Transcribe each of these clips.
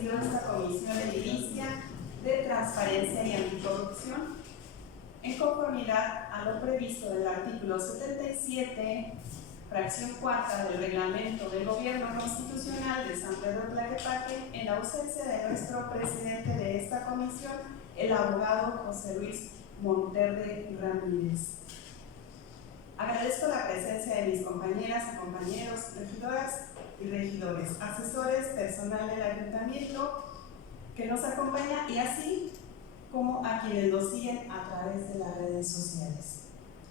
presidió esta comisión edilicia de transparencia y anticorrupción en conformidad a lo previsto del artículo 77, fracción cuarta del reglamento del Gobierno Constitucional de San Pedro Tlaquepaque, en ausencia de nuestro presidente de esta comisión, el abogado José Luis Monterde Ramírez. Agradezco la presencia de mis compañeras y compañeros, regidoras y regidores, asesores, personal del ayuntamiento que nos acompaña y así como a quienes nos siguen a través de las redes sociales.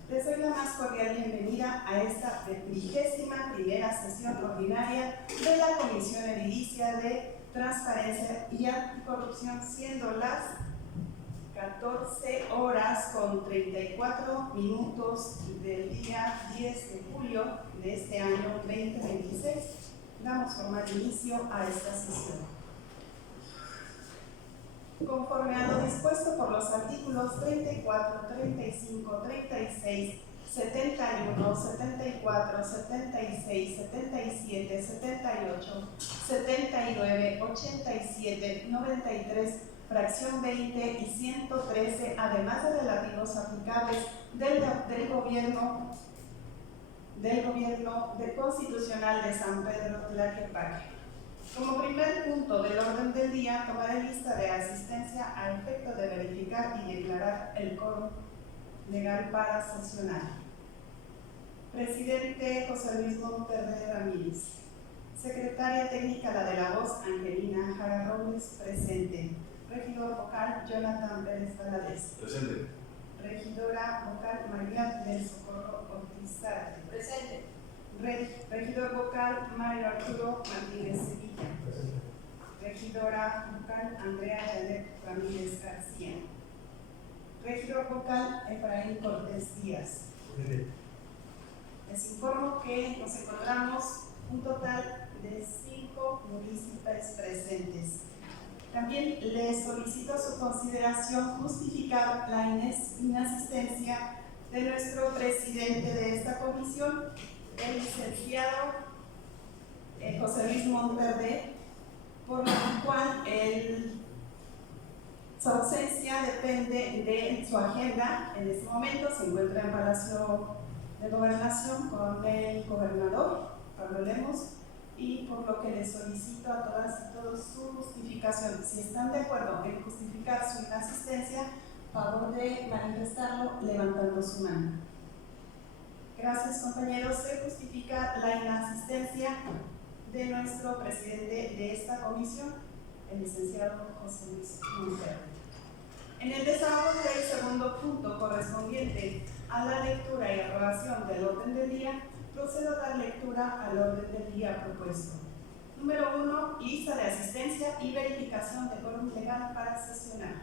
Les doy la más cordial bienvenida a esta 21ª sesión ordinaria de la Comisión Edilicia de Transparencia y Anticorrupción, siendo las 14:34 del día 10 de julio de este año 2026. Damos formal inicio a esta sesión. Conforme a lo dispuesto por los artículos 34, 35, 36, 71, 74, 76, 77, 78, 79, 87, 93, fracción 20 y 113, además de relativos aplicables del gobierno constitucional de San Pedro Tlaquepaque. Como primer punto del orden del día, tomaré lista de asistencia a efecto de verificar y declarar el quórum legal para sesionar. Presidente José Luis Monterde Ramírez. Secretaria técnica la de la voz, Angelina Jara Robles, presente. Regidor vocal, Jonathan Pérez Valadez. Presente. Regidora vocal, María del Socorro Ortiz Zárate. Presente. Regidor vocal, Mario Arturo Martínez Sevilla. Presente. Regidora vocal, Andrea Janet Ramírez García. Regidor vocal, Efraín Cortés Díaz. Presente. Les informo que nos encontramos un total de 5 municipios presentes. También les solicito a su consideración justificar la inasistencia de nuestro presidente de esta comisión, el licenciado José Luis Monterde, por lo cual su ausencia depende de su agenda. En este momento se encuentra en Palacio de Gobernación con el gobernador Pablo Lemos, y por lo que les solicito a todas y todos su justificación. Si están de acuerdo en justificar su inasistencia, favor de manifestarlo levantando su mano. Gracias, compañeros. Se justifica la inasistencia de nuestro presidente de esta comisión, el licenciado José Luis Monterde. En el desarrollo del segundo punto correspondiente a la lectura y aprobación del orden del día, procedo a dar lectura al orden del día propuesto. Número 1, lista de asistencia y verificación de quórum legal para sesionar.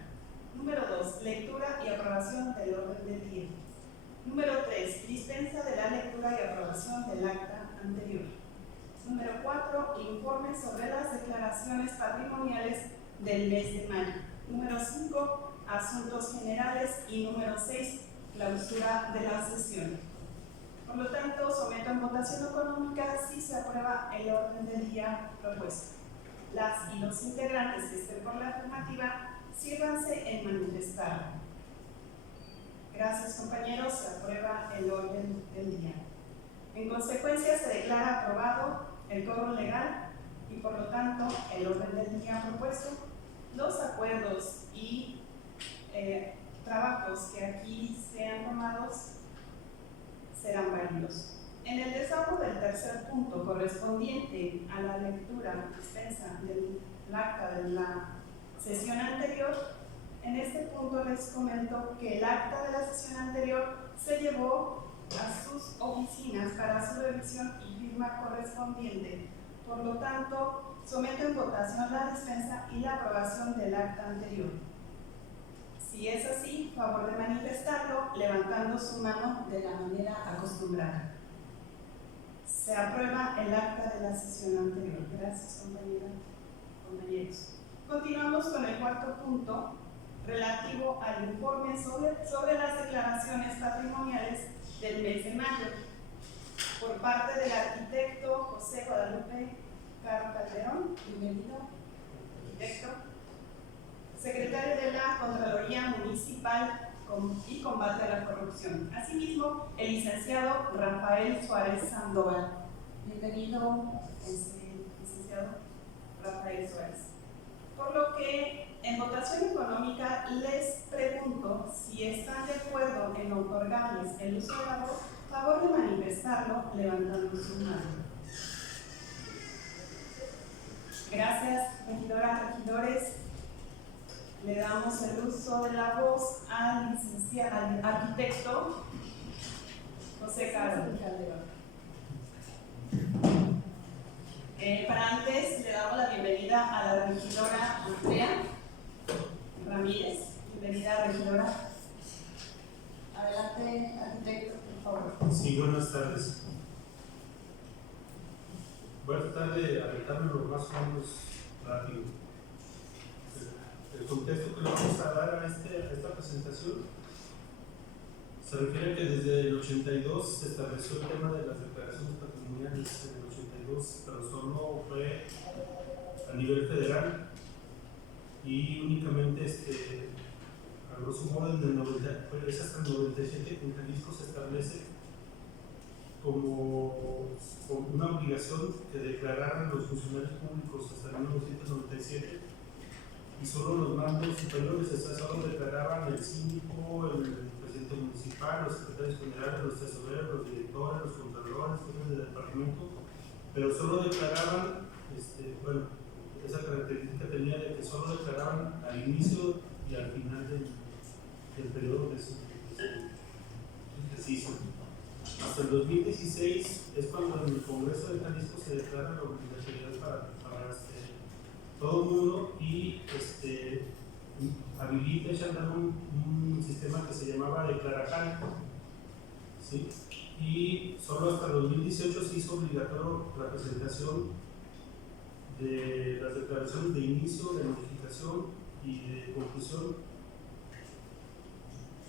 Número 2, lectura y aprobación del orden del día. Número 3, dispensa de la lectura y aprobación del acta anterior. Número 4, informe sobre las declaraciones patrimoniales del mes de mayo. Número 5, asuntos generales. Y número 6, clausura de la sesión. Por lo tanto, someto en votación económica si se aprueba el orden del día propuesto. Las y los integrantes que estén por la afirmativa, sírvanse en manifestarlo. Gracias, compañeros. Se aprueba el orden del día. En consecuencia, se declara aprobado el quórum legal y, por lo tanto, el orden del día propuesto. Los acuerdos y trabajos que aquí sean tomados serán válidos. En el desahogo del tercer punto correspondiente a la lectura extensa del acta de la sesión anterior, en este punto les comento que el acta de la sesión anterior se llevó a sus oficinas para su revisión y firma correspondiente. Por lo tanto, someto en votación la dispensa y la aprobación del acta anterior. Si es así, favor de manifestarlo levantando su mano de la manera acostumbrada. Se aprueba el acta de la sesión anterior. Gracias, compañeros. Continuamos con el cuarto punto, relativo al informe sobre las declaraciones patrimoniales del mes de mayo, por parte del arquitecto José Guadalupe Caro Calderón. Bienvenido. arquitecto, secretario de la Contraloría Municipal y Combate a la Corrupción. Asimismo, el licenciado Rafael Suárez Sandoval. Bienvenido, licenciado Rafael Suárez. Por lo que en votación económica les pregunto si están de acuerdo en otorgarles el uso de la voz, favor de manifestarlo levantando su mano. Gracias, regidoras, regidores. Le damos el uso de la voz al arquitecto José Carlos Calderón. Para antes le damos la bienvenida a la regidora Andrea Ramírez. Bienvenida, regidora. Adelante, arquitecto, por favor. Sí, buenas tardes. Voy a tratar de apretarme lo más o menos rápido. El contexto que le vamos a dar a esta presentación se refiere a que desde el 82 se estableció el tema de las declaraciones patrimoniales en el 82, pero solo fue a nivel federal y únicamente a grosso modo en el 90, es hasta el 97 que en Jalisco se establece como una obligación que declararan los funcionarios públicos hasta el 1997 y solo los mandos superiores, solo declaraban el síndico, el presidente municipal, los secretarios generales, los tesoreros, los directores, los contralores, jefes del departamento, pero solo declaraban, esa característica tenía de que solo declaraban al inicio y al final del periodo que se hizo. Hasta el 2016 es cuando en el Congreso de Jalisco se declara la obligatoriedad para todo el mundo y habilita y un sistema que se llamaba Declaracal, ¿sí? Y solo hasta el 2018 se hizo obligatorio la presentación de las declaraciones de inicio, de notificación y de conclusión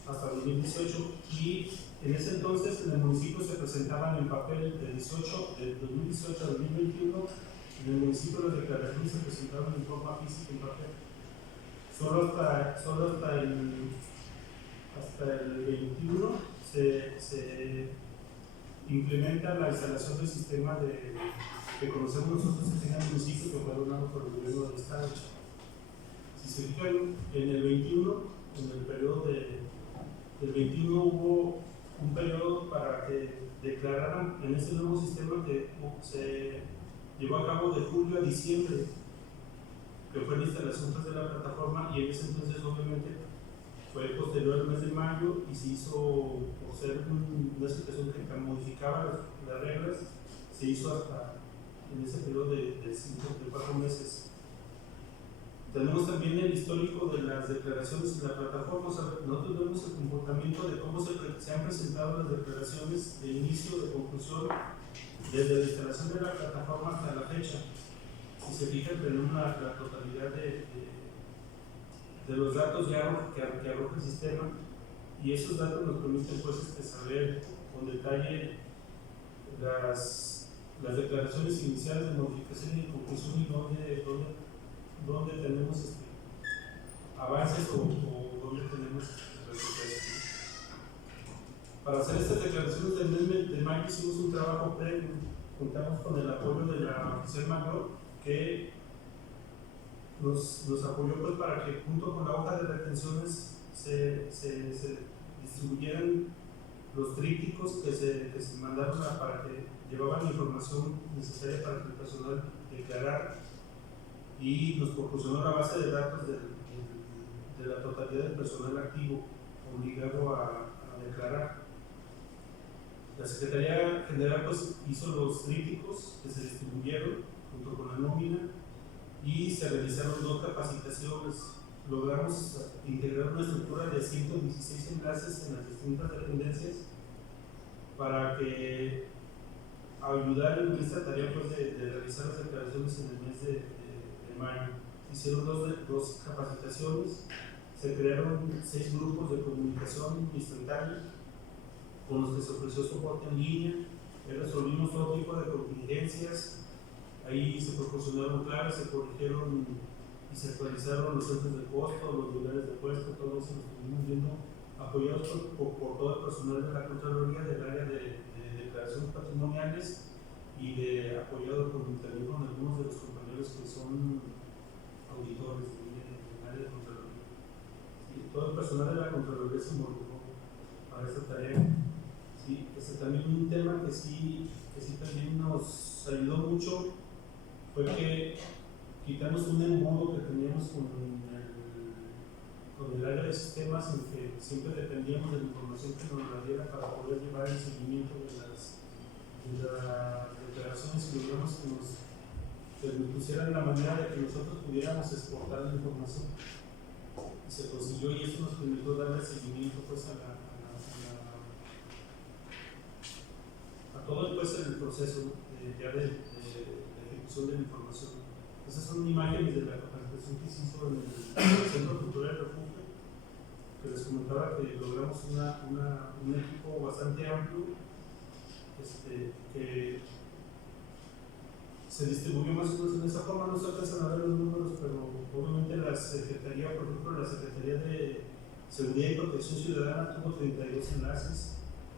hasta 2018, y en ese entonces en el municipio se presentaban en papel de 2018 a 2021, en el municipio las declaraciones se presentaban en forma física en papel. Solo hasta el 21 se implementa la instalación del sistema que conocemos nosotros aquí en el municipio, que fue donado por el gobierno del estado. Si se fijan, en el 21, en el periodo del 21 hubo un periodo para que declararan en ese nuevo sistema que se llevó a cabo de julio a diciembre, que fue la instalación de la plataforma, y en ese entonces obviamente fue posterior al mes de mayo y se hizo, por ser una situación que modificaba las reglas, se hizo hasta en ese periodo de 4 meses. Tenemos también el histórico de las declaraciones en la plataforma. O sea, nosotros vemos el comportamiento de cómo se han presentado las declaraciones de inicio, de conclusión, desde la instalación de la plataforma hasta la fecha. Si se fijan, tenemos la totalidad de los datos ya que arroja el sistema, y esos datos nos permiten pues, saber con detalle las declaraciones iniciales de modificación y conclusión y dónde tenemos avances o dónde tenemos retrocesos. Para hacer estas declaraciones del mes de mayo hicimos un trabajo previo. Contamos con el apoyo de la oficial mayor que nos apoyó pues, para que junto con la hoja de retenciones se distribuyeran los trípticos que se mandaron para que llevaban la información necesaria para que el personal declarara, y nos proporcionó la base de datos de la totalidad del personal activo obligado a declarar. La Secretaría General pues, hizo los trípticos que se distribuyeron junto con la nómina y se realizaron 2 capacitaciones. Logramos integrar una estructura de 116 enlaces en las distintas dependencias para que ayudar en esta tarea pues, de realizar las declaraciones en el mes de mayo. Se hicieron 2 capacitaciones, se crearon 6 grupos de comunicación instantánea con los que se ofreció soporte en línea, resolvimos todo tipo de contingencias, ahí se proporcionaron claves, se corrigieron y se actualizaron los centros de costo, los lugares de puesto, todo eso lo estuvimos viendo, apoyados por todo el personal de la Contraloría del área de declaraciones patrimoniales y apoyado también con algunos de los compañeros que son auditores del área de Contraloría. Y todo el personal de la Contraloría se involucró para esta tarea. Sí, también un tema que sí también nos ayudó mucho fue que quitamos un embudo que teníamos con el área de sistemas, en que siempre dependíamos de la información que nos la diera para poder llevar el seguimiento de las declaraciones y logramos que nos pusieran la manera de que nosotros pudiéramos exportar la información. Y se consiguió, y eso nos permitió darle seguimiento pues, a todo el proceso de ejecución de la información. Esas son imágenes de la capacitación que se hizo en el Centro Cultural del Refugio, que les comentaba que logramos un equipo bastante amplio, que se distribuyó más o menos en esa forma. No se alcanzan a ver los números, pero obviamente la Secretaría, por ejemplo, la Secretaría de Seguridad y Protección Ciudadana tuvo 32 enlaces,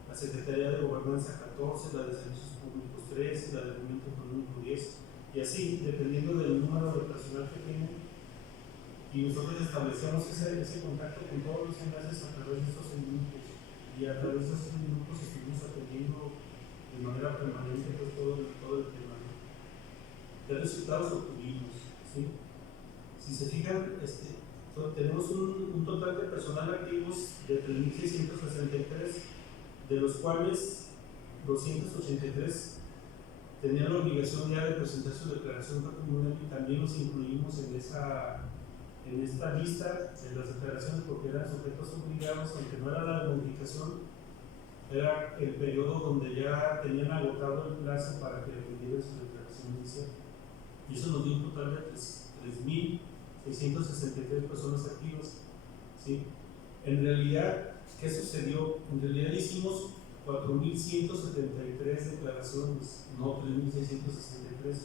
la Secretaría de Gobernanza 14, la de Servicios Públicos 13, la de Fomento Económico 10, y así, dependiendo del número de personal que tienen. Y nosotros establecemos ese contacto con todos los enlaces a través de estos minutos, y a través de estos minutos estuvimos atendiendo de manera permanente pues, todo el tema. ¿Qué resultados obtuvimos? ¿Sí? Si se fijan, tenemos un total de personal activos de 3.663, de los cuales 283 tenían la obligación ya de presentar su declaración patrimonial, y también los incluimos en esta lista de las declaraciones porque eran sujetos obligados, aunque no era la modificación, era el periodo donde ya tenían agotado el plazo para que rindieran su declaración inicial. Y eso nos dio un total de 3.663 personas activas. ¿Sí? En realidad, ¿qué sucedió? En realidad hicimos 4.173 declaraciones, no 3.663,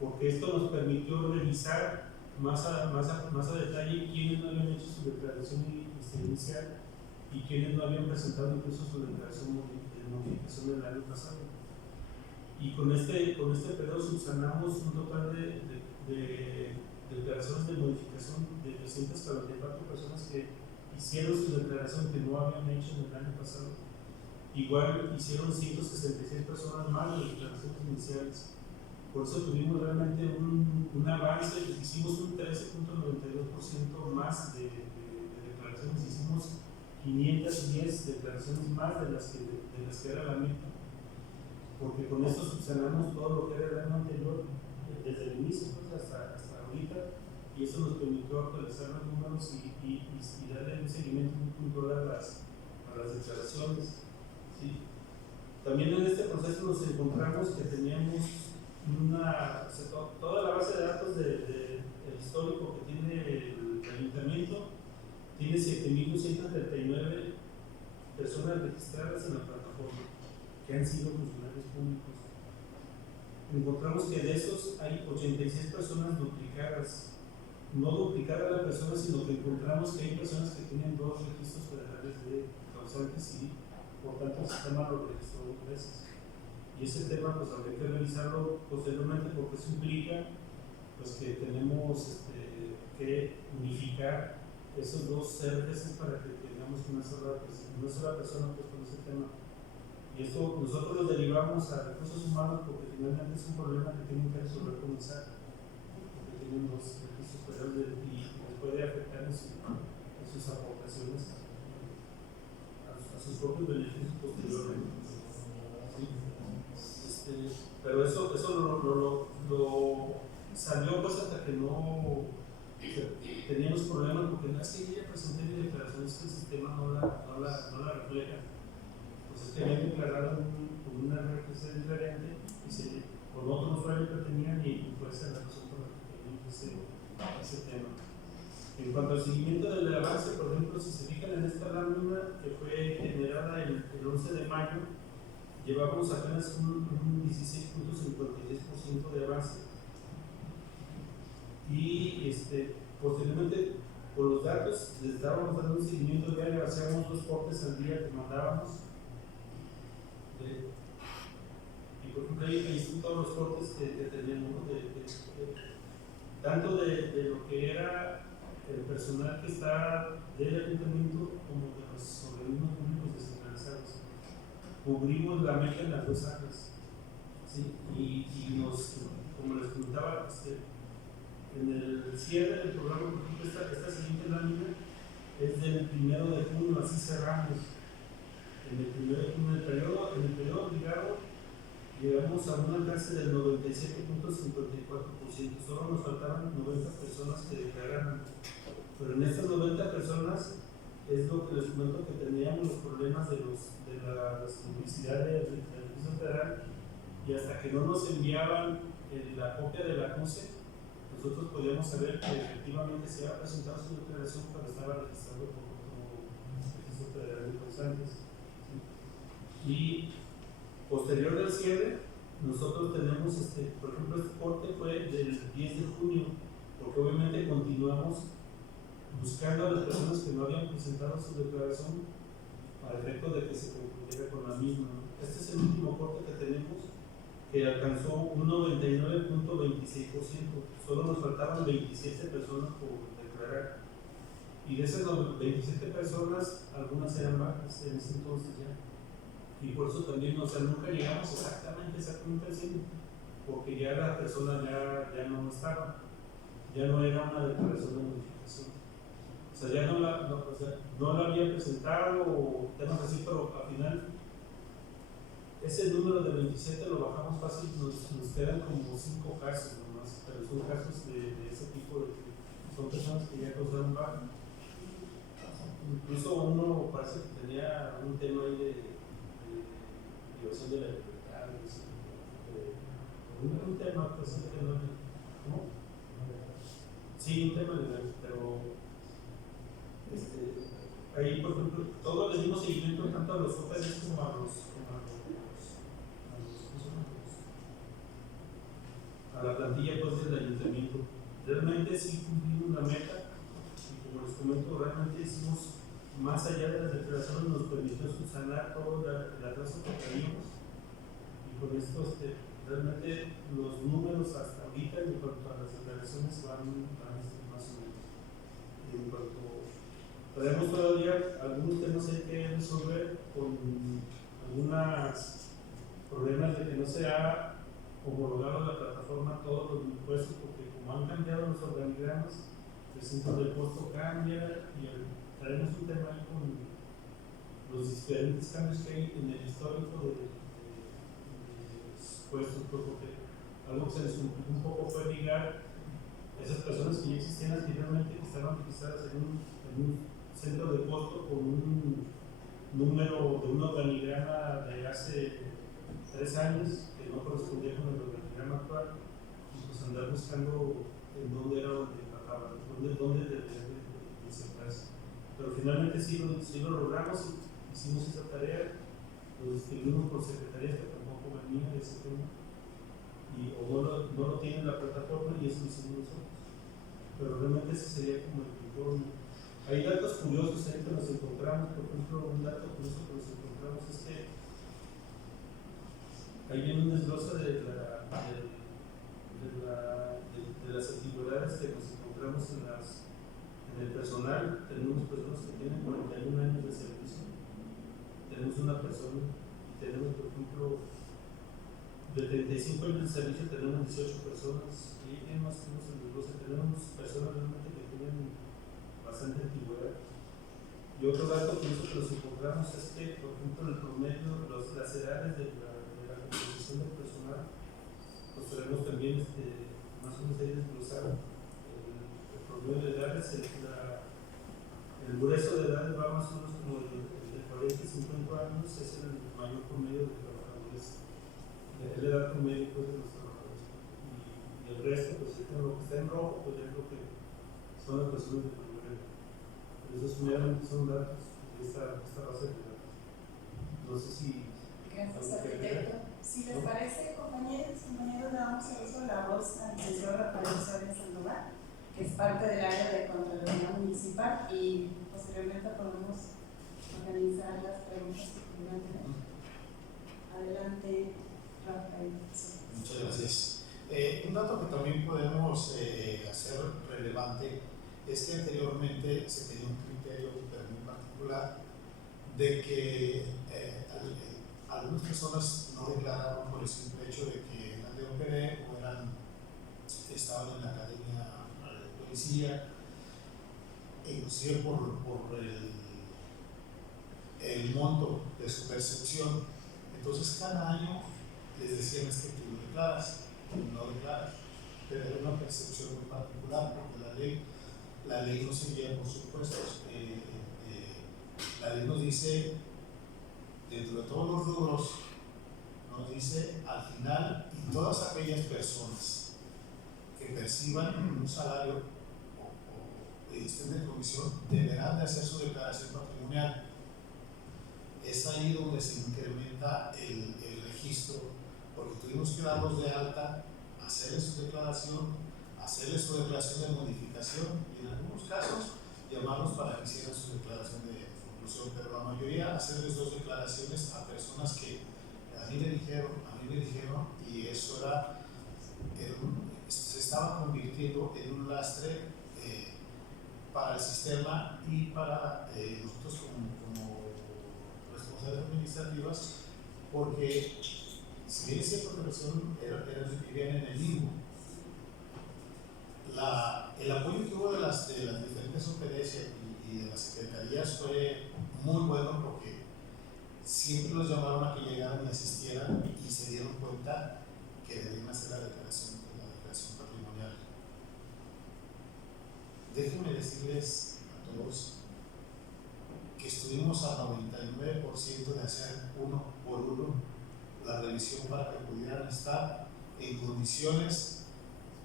porque esto nos permitió revisar más a detalle quiénes no habían hecho su declaración inicial y quiénes no habían presentado incluso su declaración de modificación del año pasado. Y con este periodo subsanamos un total de declaraciones de modificación de 344 personas que hicieron su declaración que no habían hecho en el año pasado. Igual hicieron 166 personas más de declaraciones iniciales. Por eso tuvimos realmente un avance, hicimos un 13.92% más de declaraciones, hicimos 510 declaraciones más de las que era la meta, porque con esto subsanamos todo lo que era el año anterior, desde el inicio pues, hasta ahorita, y eso nos permitió actualizar los números y darle un seguimiento muy puntual a las declaraciones. ¿Sí? También en este proceso nos encontramos que teníamos toda la base de datos del histórico que tiene el ayuntamiento, tiene 7.239 personas registradas en la plataforma que han sido funcionarios públicos. Encontramos que de esos hay 86 personas duplicadas. No duplicada la persona, sino que encontramos que hay personas que tienen 2 registros federales de causantes y por tanto el sistema lo registró 2 veces. Y ese tema pues habría que revisarlo posteriormente porque eso implica pues, que tenemos que unificar esos 2 CRS para que tengamos una sola persona pues, con ese tema. Y esto nosotros lo derivamos a recursos humanos porque finalmente es un problema que tienen que resolver con ISAC, porque tienen 2 registros federales y les puede afectar en sus aportaciones a sus propios beneficios posteriormente. ¿Sí? Pero eso lo salió pues hasta que no teníamos problemas porque no es que ella presenté mi declaración, es que el sistema no la refleja. Pues es que había declarado con una RFC diferente y con otro usuario que tenían y fue esa la razón por la que teníamos ese tema. En cuanto al seguimiento del avance, por ejemplo, si se fijan en esta lámina que fue generada el 11 de mayo, llevamos apenas un 16.56% de avance. y posteriormente por los datos les estábamos dando un seguimiento diario, hacíamos 2 cortes al día que mandábamos. Y por ejemplo ahí están todos los cortes que teníamos, ¿no? Tanto de lo que era el personal que está del ayuntamiento como de los organismos públicos descentralizados. Cubrimos la meca en las 2 áreas, ¿sí? Y como les comentaba, en el cierre del programa, por ejemplo, esta siguiente lámina es del 1 de junio, así cerramos. En el periodo obligado llegamos a un alcance del 97.54%. Solo nos faltaban 90 personas que declararan. Pero en estas 90 personas es lo que les comento, que teníamos los problemas de la complicidad del piso federal, y hasta que no nos enviaban la copia de la CUSE, nosotros podíamos saber que efectivamente se había presentado su declaración cuando estaba registrado como registro federal de causantes. Y posterior del cierre, nosotros tenemos, por ejemplo, este corte fue del 10 de junio, porque obviamente continuamos buscando a las personas que no habían presentado su declaración para efecto de que se concluyera con la misma. Este es el último corte que tenemos, que alcanzó un 99.26%. Solo nos faltaban 27 personas por declarar. Y de esas 27 personas, algunas eran bajas en ese entonces ya. Y por eso también, nunca llegamos exactamente al 100%, porque ya la persona ya no estaba, ya no era una declaración de modificación. O sea, ya no la había presentado o temas así, pero al final ese número de 27 lo bajamos fácil, nos quedan como 5 casos nomás, pero son casos de ese tipo, son personas que ya causaron baja. Incluso uno parece que tenía un tema ahí de privación de la libertad, un tema, pues, que no, ¿cómo? Sí, un tema legal, pero ahí, por ejemplo, todos le dimos seguimiento tanto a los jóvenes como a la plantilla, pues, del ayuntamiento. Realmente sí cumplimos la meta, y como les comento, realmente hicimos más allá de las declaraciones, nos permitió subsanar todo el atraso que teníamos, y con esto realmente los números hasta ahorita en cuanto a las declaraciones van más o menos. En cuanto tenemos todavía algunos temas que resolver con algunos problemas de que no se ha homologado la plataforma todos los impuestos, porque como han cambiado los organigramas, el centro del costo cambia, y traemos un tema ahí con los diferentes cambios que hay en el histórico de los puestos, porque algo que se les complicó un poco fue ligar esas personas que ya existían anteriormente, que estaban registradas en un centro de costo con un número de un organigrama de hace 3 años que no correspondía con el organigrama actual, y pues andar buscando en dónde era donde empataba, dónde debía de centrarse. Pero finalmente sí lo logramos, hicimos esa tarea, lo distribuimos por secretarías que tampoco venía de ese tema, y o no lo tiene la plataforma, y eso lo hicimos nosotros. Pero realmente ese sería como el informe. Hay datos curiosos ahí que nos encontramos. Por ejemplo, un dato curioso que nos encontramos es que ahí viene un desglose de las antigüedades que nos encontramos en el personal. Tenemos personas que tienen 41 años de servicio, tenemos una persona, tenemos, por ejemplo, de 35 años de servicio tenemos 18 personas, y más tenemos en el desglose, tenemos personas realmente que tienen bastante antigüedad. Y otro dato que nosotros encontramos es que, por ejemplo, en el promedio, las edades de la composición del personal, pues tenemos también más o menos ahí desglosado. El promedio de edades, el grueso de edades va más o menos como de 40 y 50 años, es el mayor promedio de trabajadores, es la edad promedio, pues, de los trabajadores. Y el resto, pues lo que está en rojo, pues es lo que son las personas de mayor edad. Esos meramente son datos de esta base de datos. No sé si... Gracias, arquitecto. Si les parece, compañeros, le damos el uso de la voz al licenciado Rafael Suárez Sandoval, que es parte del área de Contraloría Municipal, y posteriormente podemos organizar las preguntas que pudieran tener. Adelante, Rafael. Muchas gracias. Un dato que también podemos hacer relevante es que anteriormente se tenía un criterio muy particular de que algunas personas no declaraban por el simple hecho de que eran de OPD o estaban en la academia de policía, inclusive por el monto de su percepción. Entonces cada año les decían es que tú no declaras, pero era una percepción muy particular porque la ley no se guía por supuestos. La ley nos dice, dentro de todos los rubros, nos dice al final, y todas aquellas personas que perciban un salario o estén de comisión deberán de hacer su declaración patrimonial. Es ahí donde se incrementa el registro, porque tuvimos que darlos de alta, hacerles su declaración de modificación y en algunos casos llamarlos para que hicieran su declaración de conclusión, pero la mayoría hacerles 2 declaraciones a personas que a mí me dijeron y eso se estaba convirtiendo en un lastre para el sistema y para nosotros como responsables administrativas, porque si bien es cierto que vivían en el limbo, el apoyo que hubo de las diferentes OPDs y de las secretarías fue muy bueno porque siempre los llamaron a que llegaran y asistieran y se dieron cuenta que debían hacer la declaración patrimonial. Déjenme decirles a todos que estuvimos al 99% de hacer uno por uno la revisión para que pudieran estar en condiciones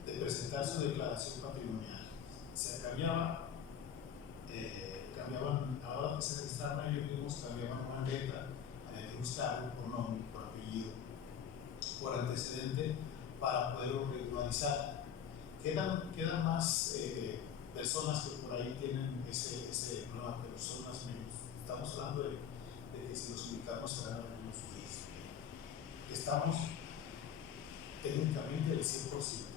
de presentar su declaración patrimonial. Se cambiaban, ahora que se registraron ellos mismos, cambiaban una letra, añadimos cargo por nombre, por apellido, por antecedente, para poderlo regularizar. Quedan más personas que por ahí tienen ese problema, pero son más menos. Estamos hablando de que si los ubicamos serán algunos 10. Estamos técnicamente del 100%.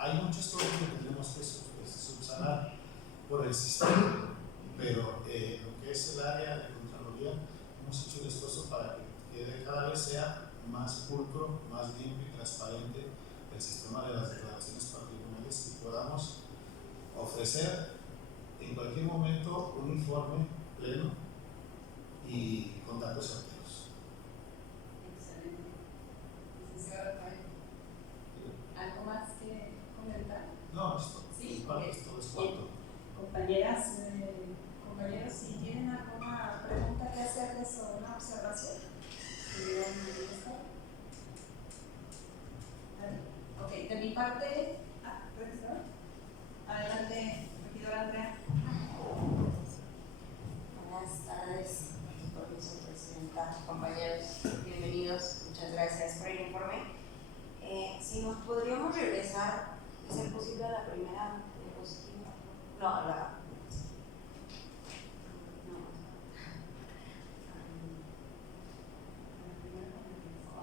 Hay muchas cosas que tenemos que subsanar por el sistema, pero lo que es el área de Contraloría hemos hecho un esfuerzo para que cada vez sea más pulcro, más limpio y transparente el sistema de las declaraciones patrimoniales y podamos ofrecer en cualquier momento un informe pleno y con datos certeros. Excelente. Licenciado Rafael, ¿algo más que comentar? No, esto Sí, es cuanto. Compañeros, si tienen alguna pregunta que hacerles o una observación, ¿pudieran contestar? Ok, de mi parte, regidor. Adelante, regidora Andrea. Buenas tardes, profesor, presidenta, compañeros, bienvenidos, muchas gracias por el informe. Si nos podríamos regresar, ¿es ser posible a la primera diapositiva? No, a la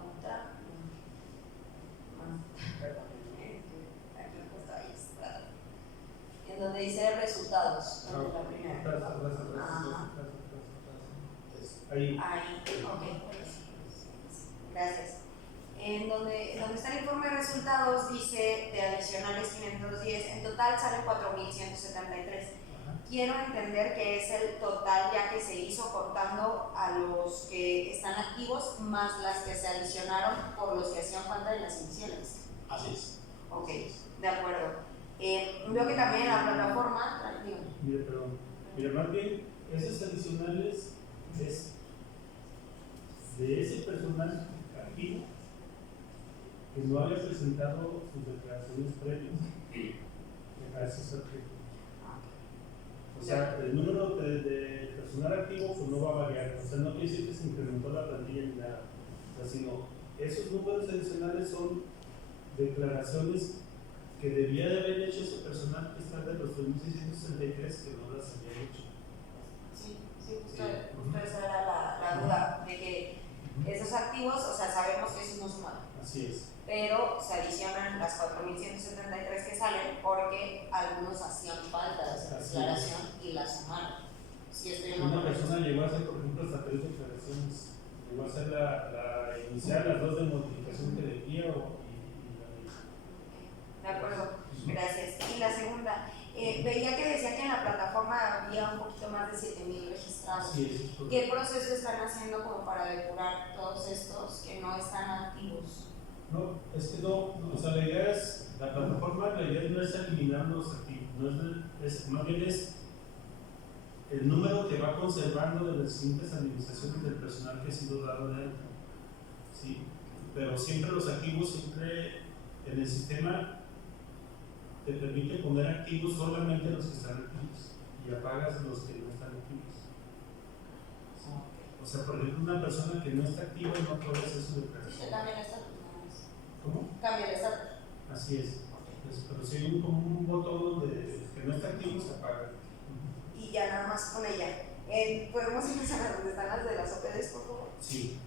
otra. Aquí me cuesta ahí, en donde dice resultados, donde la primera. Ahí. Ok. Gracias. En donde está el informe de resultados, dice de adicionales 510, en total salen 4.173. Quiero entender que es el total ya que se hizo contando a los que están activos más las que se adicionaron por los que hacían falta de las iniciales. Así es. Ok, de acuerdo. Veo que también en la plataforma, Mira, más bien, esos adicionales es de ese personal activo que no había presentado sus declaraciones previas a esos objetos. O sea, el número de personal activo pues no va a variar. O sea, no quiere decir que se incrementó la plantilla ni nada. O sea, sino esos números adicionales son declaraciones que debía de haber hecho ese personal que está de los 2.663 que no las había hecho. Sí, justo esa era la duda, de que esos activos, o sea, sabemos que esos no suman. Así es. Pero se adicionan las 4.173 que salen porque algunos hacían falta de esa declaración y las sumaron. Si estoy en una persona llegó a hacer, por ejemplo, hasta 3 declaraciones. Llegó a hacer la inicial, las 2 de modificación que debía De acuerdo, gracias. Y la segunda, veía que decía que en la plataforma había un poquito más de 7,000 registrados. Sí, ¿Qué proceso están haciendo como para depurar todos estos que no están activos? No, es que no, o sea, la idea es, la plataforma, la idea no es eliminar los activos, más bien es el número que va conservando de las distintas administraciones del personal que ha sido dado de alta. Sí, pero siempre los activos, siempre en el sistema te permite poner activos solamente los que están activos y apagas los que no están activos. ¿Sí? O sea, por ejemplo, una persona que no está activa no puede hacer su declaración. Sí, cambia el estatus. ¿Cómo? Cambia el estatus. Así es. Pero si hay como un botón donde que no está activo, se apaga. Y ya nada más con ella. ¿Podemos empezar a donde están las de las OPDs, por favor? Sí.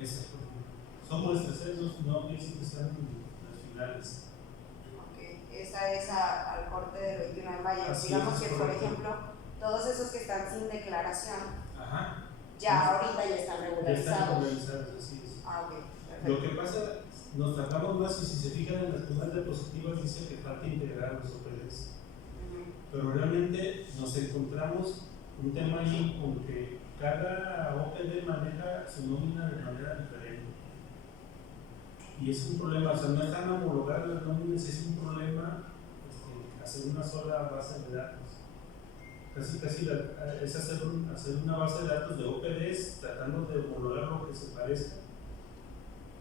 Esas, son muestras, no piensen que están en las finales. Okay. Esa es al corte del 21 de mayo. Así digamos es, que, por ejemplo, todos esos que están sin declaración, ya ahorita ya están regularizados. Ya están regularizados, así es. Ok, perfecto. Lo que pasa, nos tratamos más y si se fijan en las primeras diapositivas dice que falta integrar los OPDs. Pero realmente nos encontramos un tema ahí con que cada OPD maneja su nómina de manera diferente. Y es un problema, o sea, no están homologadas las nóminas, es un problema hacer una sola base de datos. Casi es hacer una base de datos de OPDs tratando de homologar lo que se parezca.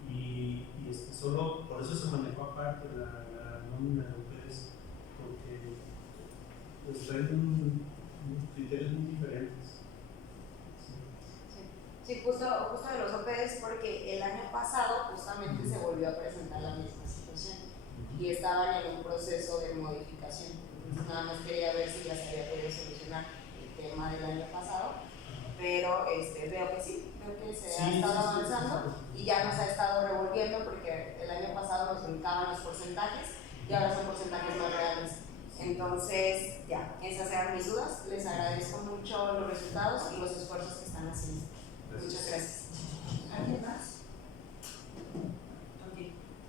Y solo por eso se manejó aparte la nómina de OPDs, porque pues traen criterios muy diferentes. Sí, justo de los OPDs, porque el año pasado justamente se volvió a presentar la misma situación y estaban en un proceso de modificación. Entonces nada más quería ver si ya se había podido solucionar el tema del año pasado, pero veo que sí, veo que se ha estado avanzando y ya nos ha estado revolviendo porque el año pasado nos brincaban los porcentajes y ahora son porcentajes más reales. Entonces, ya, esas eran mis dudas. Les agradezco mucho los resultados y los esfuerzos que están haciendo. Muchas gracias. ¿Alguien más? Ok.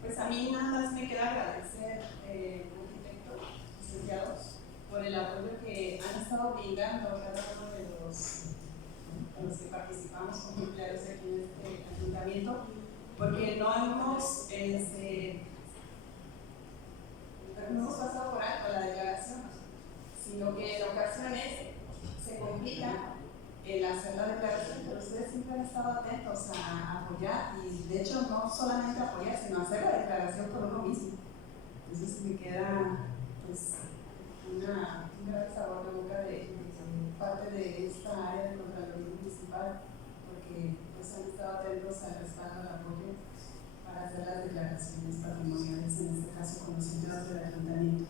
Pues a mí nada más me queda agradecer arquitectos, licenciados, por el apoyo que han estado brindando cada uno de los que participamos como empleados aquí en este ayuntamiento, porque no hemos pasado por alto la declaración, sino que en ocasiones se complica el hacer la declaración, pero ustedes siempre han estado atentos a apoyar y de hecho no solamente apoyar, sino hacer la declaración por uno mismo. Entonces me queda pues un gran sabor de boca de parte de esta área de Contraloría Municipal, porque pues han estado atentos al respaldo, al apoyo para hacer las declaraciones patrimoniales, en este caso con los empleados del ayuntamiento.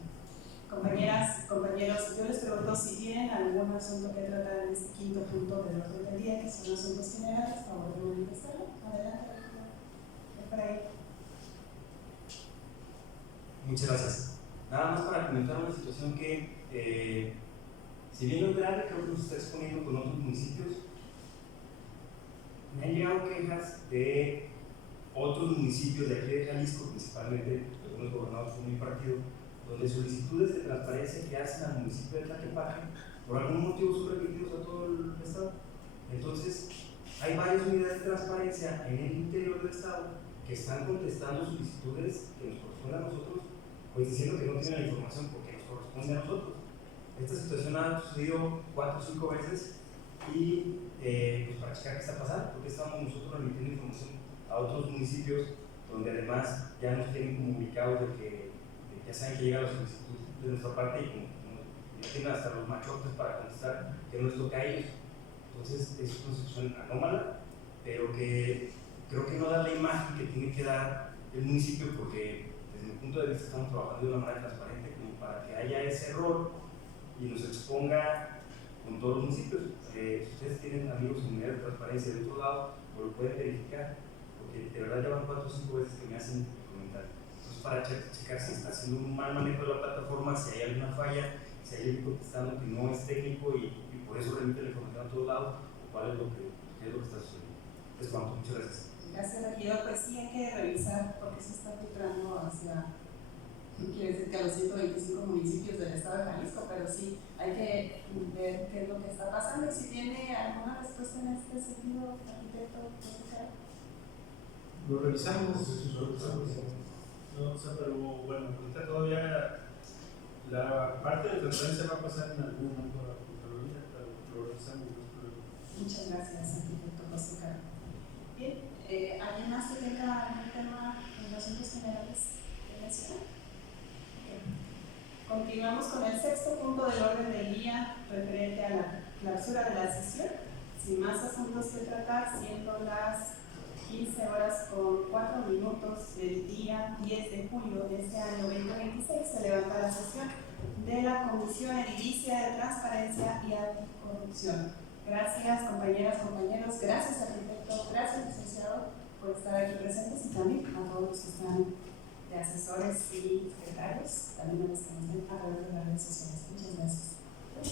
Compañeras, compañeros, yo les pregunto si tienen algún asunto que tratar en este quinto punto del orden del día, que son asuntos generales, por favor de manifestarlo. Adelante, Efraín. Muchas gracias. Nada más para comentar una situación que, si bien no es grave, creo que nos está exponiendo con otros municipios. Me han llegado quejas de otros municipios de aquí de Jalisco, principalmente algunos gobernados por mi partido, donde solicitudes de transparencia que hacen al municipio de Tlaquepaque por algún motivo son repetidos a todo el estado. Entonces, hay varias unidades de transparencia en el interior del estado que están contestando solicitudes que nos corresponden a nosotros, pues diciendo que no tienen la información porque nos corresponde a nosotros. Esta situación ha sucedido 4 o 5 veces y pues para checar qué está pasando, porque estamos nosotros remitiendo información a otros municipios donde además ya nos tienen como ubicados de que ya saben que llega la solicitud de nuestra parte y como ya tienen hasta los machotes para contestar que no les toca a ellos. Entonces es una situación anómala, pero que creo que no da la imagen que tiene que dar el municipio, porque desde mi punto de vista estamos trabajando de una manera transparente como para que haya ese error y nos exponga con todos los municipios. Si ustedes tienen amigos en unidad de transparencia de otro lado, pues lo pueden verificar, porque de verdad ya van 4 o 5 veces que me hacen comentar. Entonces, para checar si está haciendo un mal manejo de la plataforma, si hay alguna falla, si hay alguien contestando que no es técnico y por eso remite la información a todos lados, cuál es lo que está sucediendo. Es cuanto, muchas gracias. Gracias, regidor. Pues sí, hay que revisar porque se está filtrando hacia, no quiere decir que a los 125 municipios del estado de Jalisco, pero sí hay que ver qué es lo que está pasando. Y si tiene alguna respuesta en este sentido, arquitecto, lo revisamos. No, o sea, pero bueno, ahorita todavía la parte de transparencia va a pasar en alguna Contraloría, pero lo revisamos. muchas gracias, arquitecto José Carlos. Bien, ¿alguien más que tenga algún tema en los asuntos generales que mencionar? Continuamos con el sexto punto del orden del día referente a la clausura de la sesión. Sin más asuntos que tratar, siendo las 15:04 del día 10 de julio de este año 2026, se levanta la sesión de la Comisión Edilicia de Transparencia y Anticorrupción. Gracias, compañeras, compañeros, gracias, arquitecto, gracias, licenciado, por estar aquí presentes, y también a todos los que están de asesores y secretarios, también a los que nos ven a través de las redes sociales. Muchas gracias.